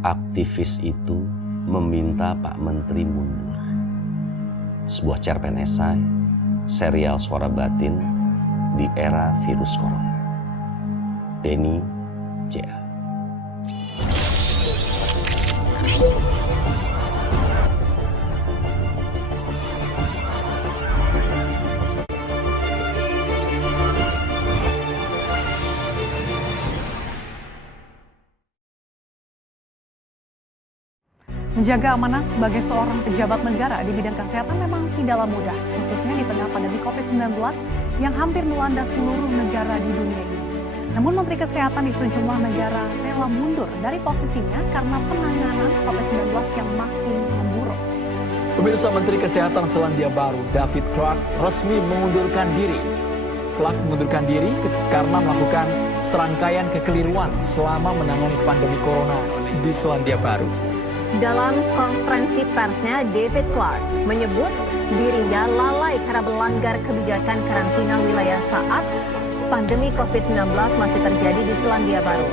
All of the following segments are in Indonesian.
Aktivis itu meminta Pak Menteri mundur. Sebuah cerpen esai, serial Suara Batin di era virus corona. Denny J.A. Menjaga amanah sebagai seorang pejabat negara di bidang kesehatan memang tidaklah mudah, khususnya di tengah pandemi COVID-19 yang hampir melanda seluruh negara di dunia ini. Namun Menteri Kesehatan di sejumlah negara rela mundur dari posisinya karena penanganan COVID-19 yang makin memburuk. Pemirsa, Menteri Kesehatan Selandia Baru David Clark resmi mengundurkan diri. Clark mengundurkan diri karena melakukan serangkaian kekeliruan selama menangani pandemi corona di Selandia Baru. Dalam konferensi persnya, David Clark menyebut dirinya lalai karena melanggar kebijakan karantina wilayah saat pandemi COVID-19 masih terjadi di Selandia Baru.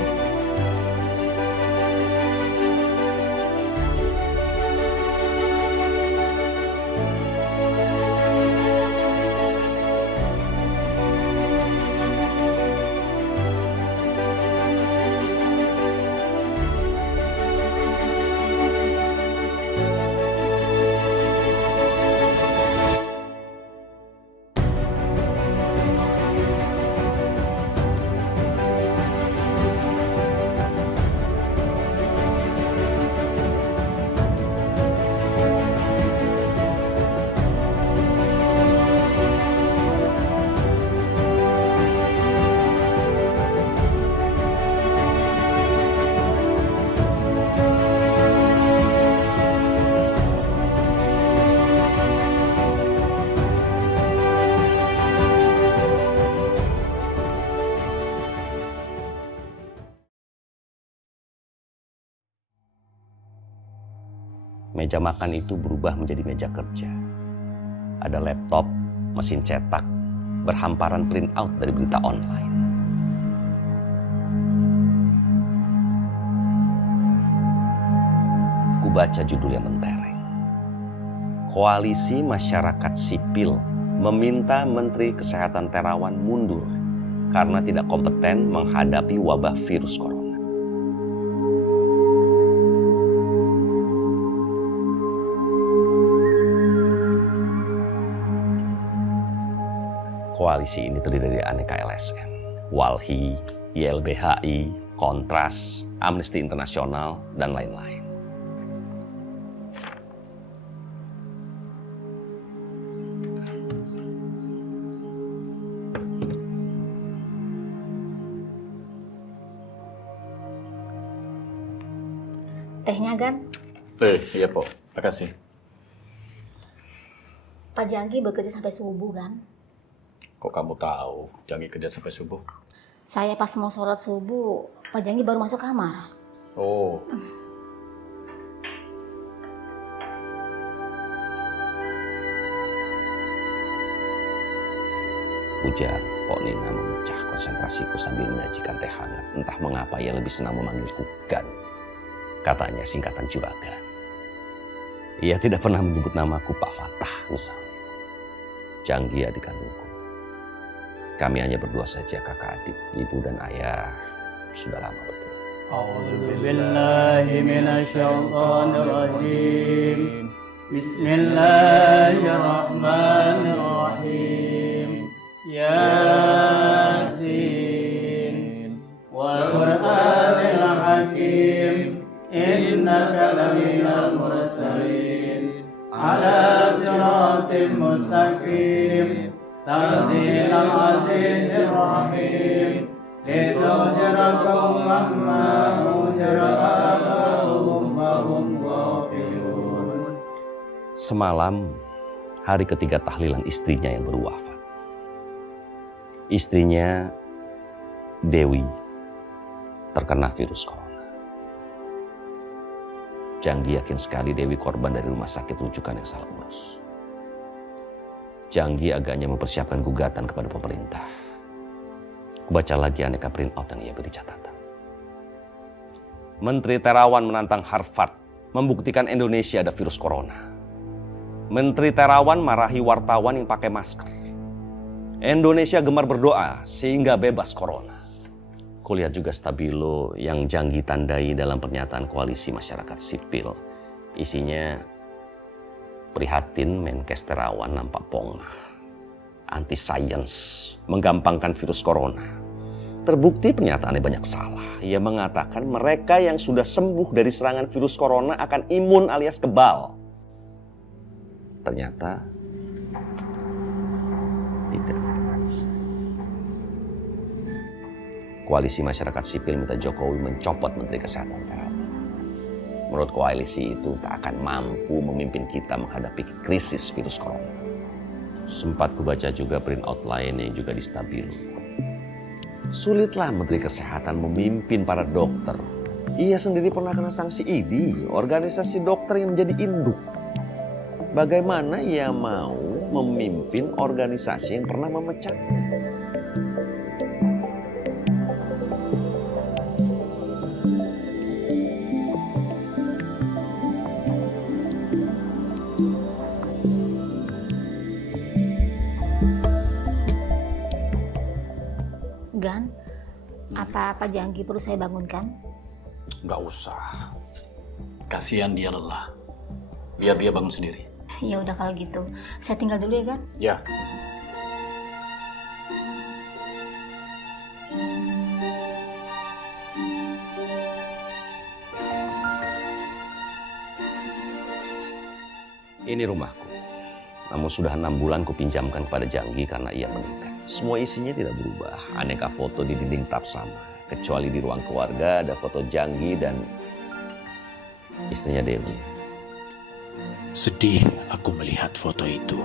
Meja makan itu berubah menjadi meja kerja. Ada laptop, mesin cetak, berhamparan print out dari berita online. Kubaca judul yang mentereng. Koalisi Masyarakat Sipil meminta Menteri Kesehatan Terawan mundur karena tidak kompeten menghadapi wabah virus corona. Koalisi ini terdiri dari aneka LSM, Walhi, YLBHI, Kontras, Amnesty Internasional, dan lain-lain. Tehnya, Gan? Iya, Pok. Makasih. Pak Janggi bekerja sampai subuh, kan? Kok kamu tahu Janggi kerja sampai subuh? Saya pas mau sholat subuh, Pak Janggi baru masuk kamar. Oh. Ujar Pok Nina memecah konsentrasiku sambil menyajikan teh hangat. Entah mengapa ia lebih senang memanggilku Gan. Katanya singkatan juragan. Ia tidak pernah menyebut namaku Pak Fatah misalnya. Janggi adik kandungku. Kami hanya berdua saja, kakak adik, ibu dan ayah sudah lama betul. A'udzubillahi minasyaitonirrajim. Bismillahirrahmanirrahim. Yasin wal Qur'anil Hakim. Innaka laminal mursalin ala siratim mustaqim. Tanzil al-Azizir Rahim. Litujra qawman ma ujra abahum wa hum ghafilun. Semalam, hari ketiga tahlilan istrinya yang baru wafat. Istrinya, Dewi, terkena virus corona. Janggi yakin sekali Dewi korban dari rumah sakit rujukan yang salah urus. Janggi agaknya mempersiapkan gugatan kepada pemerintah. Kubaca lagi aneka print out yang ia beri catatan. Menteri Terawan menantang Harvard membuktikan Indonesia ada virus corona. Menteri Terawan marahi wartawan yang pakai masker. Indonesia gemar berdoa sehingga bebas corona. Kulihat juga stabilo yang Janggi tandai dalam pernyataan koalisi masyarakat sipil. Isinya prihatin Menkes Terawan nampak pongah, anti sains, menggampangkan virus corona. Terbukti pernyataannya banyak salah. Ia mengatakan mereka yang sudah sembuh dari serangan virus corona akan imun alias kebal. Ternyata tidak. Koalisi masyarakat sipil minta Jokowi mencopot Menteri Kesehatan Terawan. Menurut koalisi itu tak akan mampu memimpin kita menghadapi krisis virus corona. Sempat kubaca juga print outline yang juga di Stabilo. Sulitlah Menteri Kesehatan memimpin para dokter. Ia sendiri pernah kena sanksi IDI, organisasi dokter yang menjadi induk. Bagaimana ia mau memimpin organisasi yang pernah memecatnya? Gan, apa Janggi perlu saya bangunkan? Nggak usah. Kasihan dia lelah. Biar dia bangun sendiri. Ya udah kalau gitu, saya tinggal dulu ya Gan. Ya. Ini rumahku. Namun sudah 6 bulan kupinjamkan kepada Janggi karena ia menikah. Semua isinya tidak berubah. Aneka foto di dinding tetap sama. Kecuali di ruang keluarga ada foto Janggi dan istrinya Dewi. Sedih aku melihat foto itu.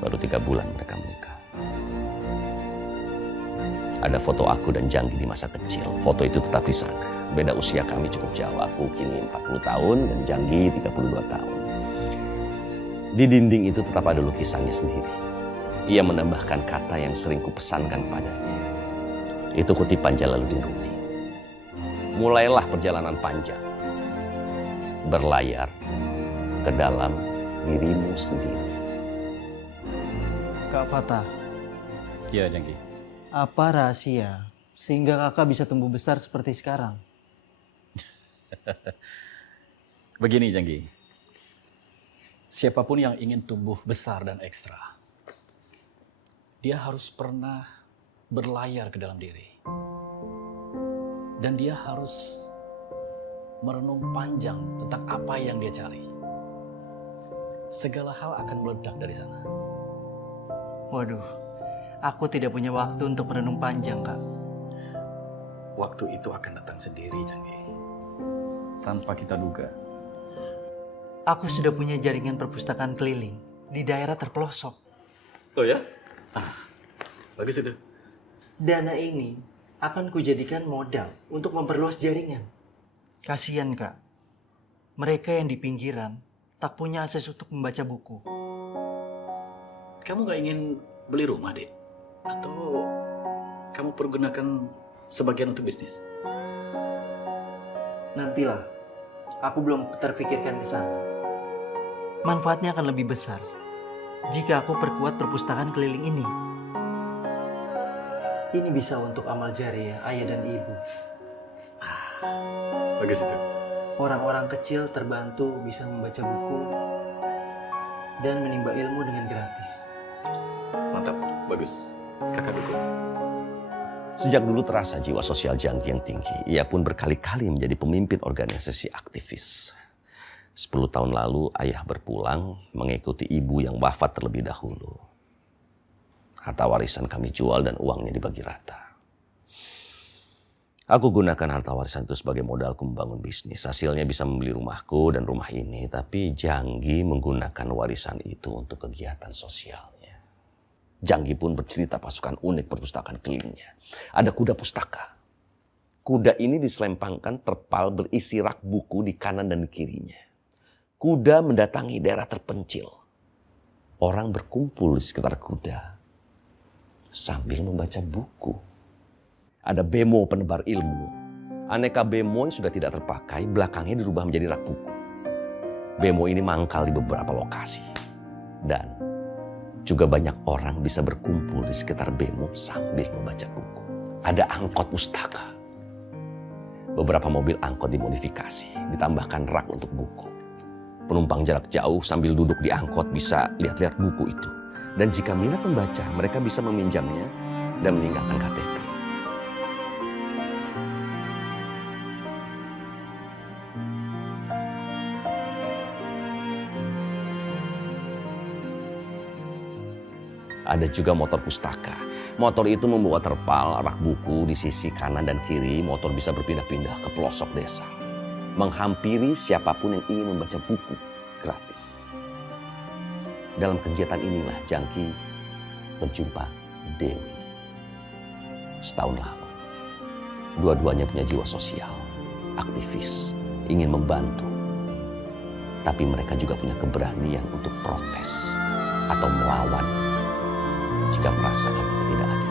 Baru 3 bulan mereka menikah. Ada foto aku dan Janggi di masa kecil. Foto itu tetap di sana. Beda usia kami cukup jauh. Aku kini 40 tahun dan Janggi 32 tahun. Di dinding itu tetap ada lukisannya sendiri. Ia menambahkan kata yang sering kupesankan padanya. Itu kutipan Jalaluddin Rumi. Mulailah perjalanan panjang. Berlayar ke dalam dirimu sendiri. Kak Fatah, Ya, Jangki. apa rahasia sehingga kakak bisa tumbuh besar seperti sekarang? Begini, Jangki. Siapapun yang ingin tumbuh besar dan ekstra, dia harus pernah berlayar ke dalam diri. Dan dia harus merenung panjang tentang apa yang dia cari. Segala hal akan meledak dari sana. Waduh, aku tidak punya waktu untuk merenung panjang, Kak. Waktu itu akan datang sendiri, Jangki. Tanpa kita duga. Aku sudah punya jaringan perpustakaan keliling di daerah terpelosok. Oh ya? Bagus itu. Dana ini akan kujadikan modal untuk memperluas jaringan. Kasian, Kak. Mereka yang di pinggiran tak punya akses untuk membaca buku. Kamu gak ingin beli rumah, Dek? Atau kamu pergunakan sebagian untuk bisnis? Nantilah, aku belum terpikirkan ke sana. Manfaatnya akan lebih besar jika aku perkuat perpustakaan keliling ini. Ini bisa untuk amal jariah ayah dan ibu. Bagus itu. Orang-orang kecil terbantu bisa membaca buku dan menimba ilmu dengan gratis. Mantap, bagus. Kakak dukung. Sejak dulu terasa jiwa sosial Jangki yang tinggi. Ia pun berkali-kali menjadi pemimpin organisasi aktivis. 10 tahun lalu ayah berpulang mengikuti ibu yang wafat terlebih dahulu. Harta warisan kami jual dan uangnya dibagi rata. Aku gunakan harta warisan itu sebagai modalku membangun bisnis. Hasilnya bisa membeli rumahku dan rumah ini. Tapi Janggi menggunakan warisan itu untuk kegiatan sosialnya. Janggi pun bercerita pasukan unik perpustakaan kelilingnya. Ada kuda pustaka. Kuda ini diselempangkan terpal berisi rak buku di kanan dan di kirinya. Kuda mendatangi daerah terpencil. Orang berkumpul di sekitar kuda sambil membaca buku. Ada bemo penebar ilmu. Aneka bemo yang sudah tidak terpakai belakangnya dirubah menjadi rak buku. Bemo ini mangkal di beberapa lokasi. Dan juga banyak orang bisa berkumpul di sekitar bemo sambil membaca buku. Ada angkot pustaka. Beberapa mobil angkot dimodifikasi, ditambahkan rak untuk buku. Penumpang jarak jauh sambil duduk di angkot bisa lihat-lihat buku itu. Dan jika minat membaca, mereka bisa meminjamnya dan meninggalkan KTP. Ada juga motor pustaka. Motor itu membawa terpal, rak buku di sisi kanan dan kiri. Motor bisa berpindah-pindah ke pelosok desa, menghampiri siapapun yang ingin membaca buku gratis. Dalam kegiatan inilah Jangki berjumpa Dewi. Setahun lalu, dua-duanya punya jiwa sosial, aktivis, ingin membantu. Tapi mereka juga punya keberanian untuk protes atau melawan jika merasa ada ketidakadilan.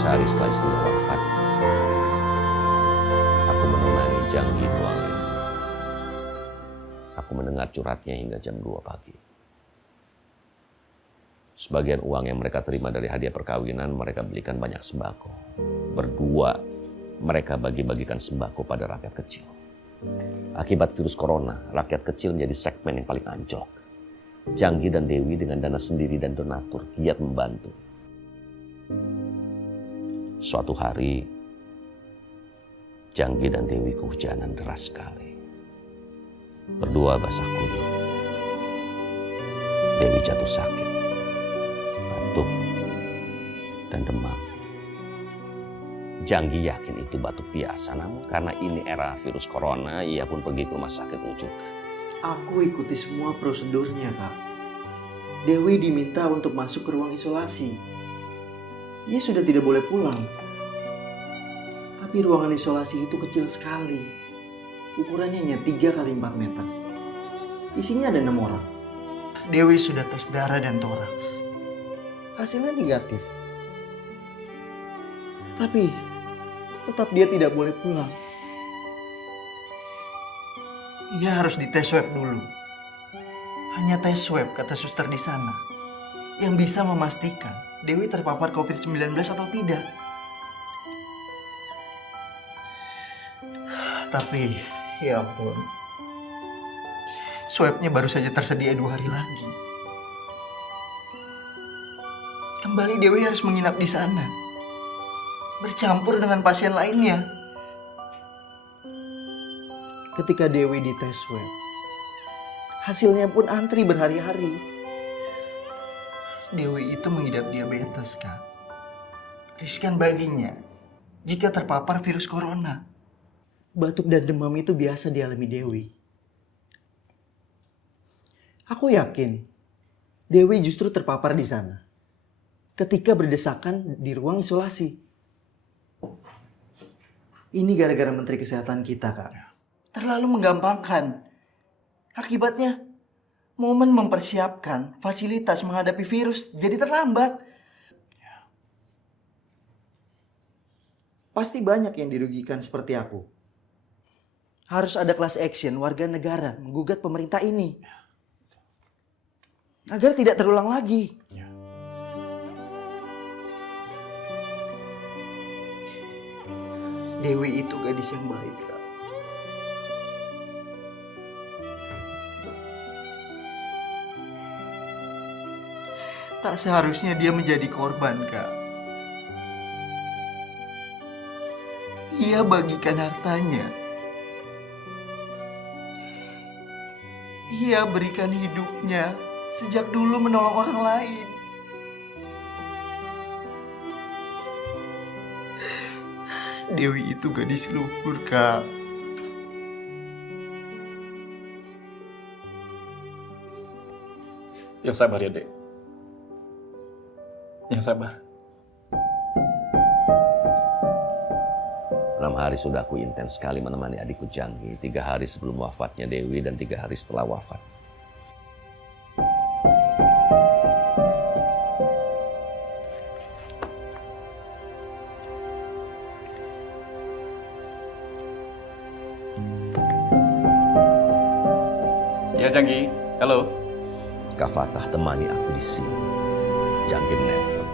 Sehari setelah istrinya wafat, aku menemani Janggi ruang ini. Aku mendengar curhatnya hingga jam 2 pagi. Sebagian uang yang mereka terima dari hadiah perkawinan, mereka belikan banyak sembako. Berdua, mereka bagi-bagikan sembako pada rakyat kecil. Akibat virus corona, rakyat kecil menjadi segmen yang paling anjlok. Janggi dan Dewi dengan dana sendiri dan donatur giat membantu. Suatu hari, Janggi dan Dewi kehujanan deras sekali. Berdua basah kuyup. Dewi jatuh sakit, batuk, dan demam. Janggi yakin itu batuk biasa, namun karena ini era virus corona, ia pun pergi ke rumah sakit rujukan. Aku ikuti semua prosedurnya, Kak. Dewi diminta untuk masuk ke ruang isolasi. Ia sudah tidak boleh pulang. Tapi ruangan isolasi itu kecil sekali. Ukurannya hanya 3 kali 4 meter. Isinya ada 6 orang. Dewi sudah tes darah dan toraks. Hasilnya negatif. Tapi tetap dia tidak boleh pulang. Ia harus dites swab dulu. Hanya tes swab, kata suster di sana, yang bisa memastikan Dewi terpapar COVID-19 atau tidak. Tapi, ya ampun, swabnya baru saja tersedia 2 hari lagi. Kembali Dewi harus menginap di sana, bercampur dengan pasien lainnya. Ketika Dewi dites swab, hasilnya pun antri berhari-hari. Dewi itu mengidap diabetes, Kak. Riskan baginya jika terpapar virus corona. Batuk dan demam itu biasa dialami Dewi. Aku yakin Dewi justru terpapar di sana ketika berdesakan di ruang isolasi. Ini gara-gara Menteri Kesehatan kita, Kak. Terlalu menggampangkan. Akibatnya, momen mempersiapkan fasilitas menghadapi virus jadi terlambat. Pasti banyak yang dirugikan seperti aku. Harus ada class action warga negara menggugat pemerintah ini. Agar tidak terulang lagi. Dewi itu gadis yang baik, Kak. Tak seharusnya dia menjadi korban, Kak. Ia bagikan hartanya. Ia berikan hidupnya sejak dulu menolong orang lain. Dewi itu gadis luhur, Kak. Yang sabar ya, Dek. Yang sabar. 6 hari sudah aku intens sekali menemani adikku Janggi. 3 hari sebelum wafatnya Dewi dan 3 hari setelah wafat. Ya, Janggi. Halo. Kak Fatah temani aku di sini. Janggi menelpon.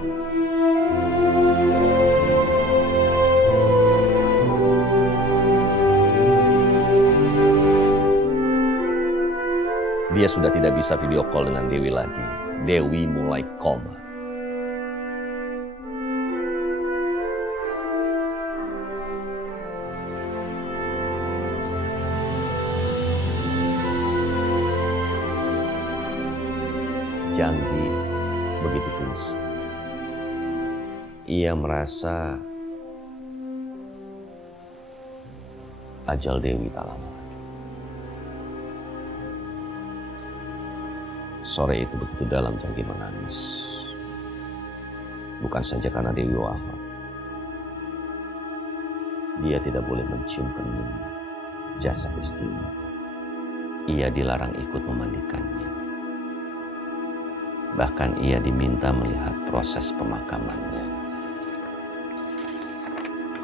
Dia sudah tidak bisa video call dengan Dewi lagi. Dewi mulai koma. Janggi begitu gelisah. Ia merasa ajal Dewi tak lama lagi. Sore itu begitu dalam Janggi menangis. Bukan saja karena Dewi wafat. Dia tidak boleh mencium kening jasad istrinya. Ia dilarang ikut memandikannya. Bahkan ia diminta melihat proses pemakamannya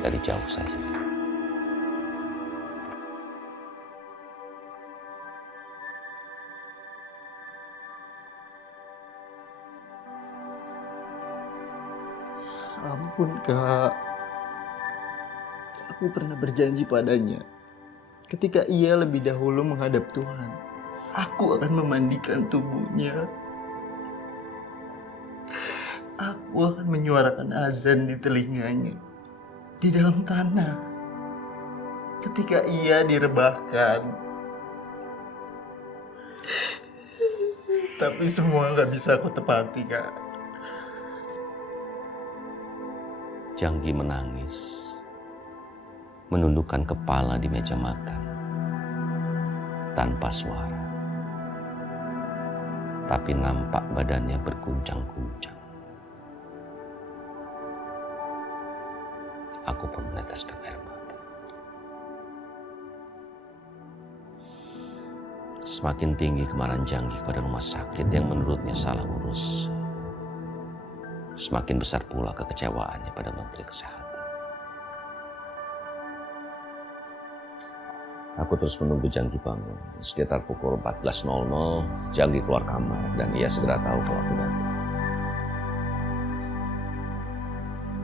dari jauh saja. Ampun, Kak. Aku pernah berjanji padanya. Ketika ia lebih dahulu menghadap Tuhan, aku akan memandikan tubuhnya. Aku akan menyuarakan azan di telinganya, di dalam tanah. Ketika ia direbahkan. Tapi semua gak bisa aku tepati, Kak. Janggi menangis, menundukkan kepala di meja makan, tanpa suara. Tapi nampak badannya berguncang-guncang. Aku pun meneteskan air mata. Semakin tinggi kemarahan Janggi pada rumah sakit yang menurutnya salah urus. Semakin besar pula kekecewaannya pada Menteri Kesehatan. Aku terus menunggu Janggi bangun. Sekitar pukul 14.00, Janggi keluar kamar dan ia segera tahu kalau aku datang.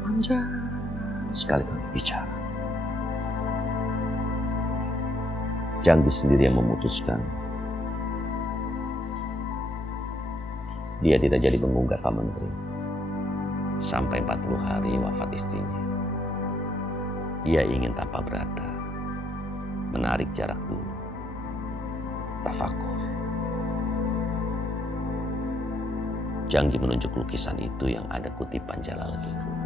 Panjang sekali kami bicara. Janggi sendiri yang memutuskan. Dia tidak jadi menggugat Pak Menteri. Sampai 40 hari wafat istrinya. Ia ingin tanpa berata menarik jarak dulu. Tafakur. Janggi menunjuk lukisan itu yang ada kutipan Jalaluddin Rumi.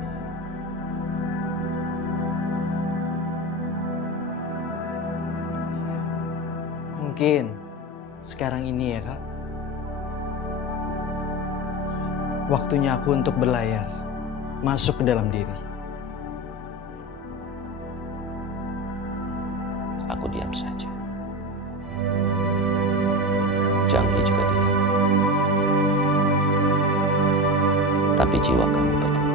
Mungkin sekarang ini ya, Kak. Waktunya aku untuk berlayar, masuk ke dalam diri. Aku diam saja. Janggi juga diam. Tapi jiwa kami berdua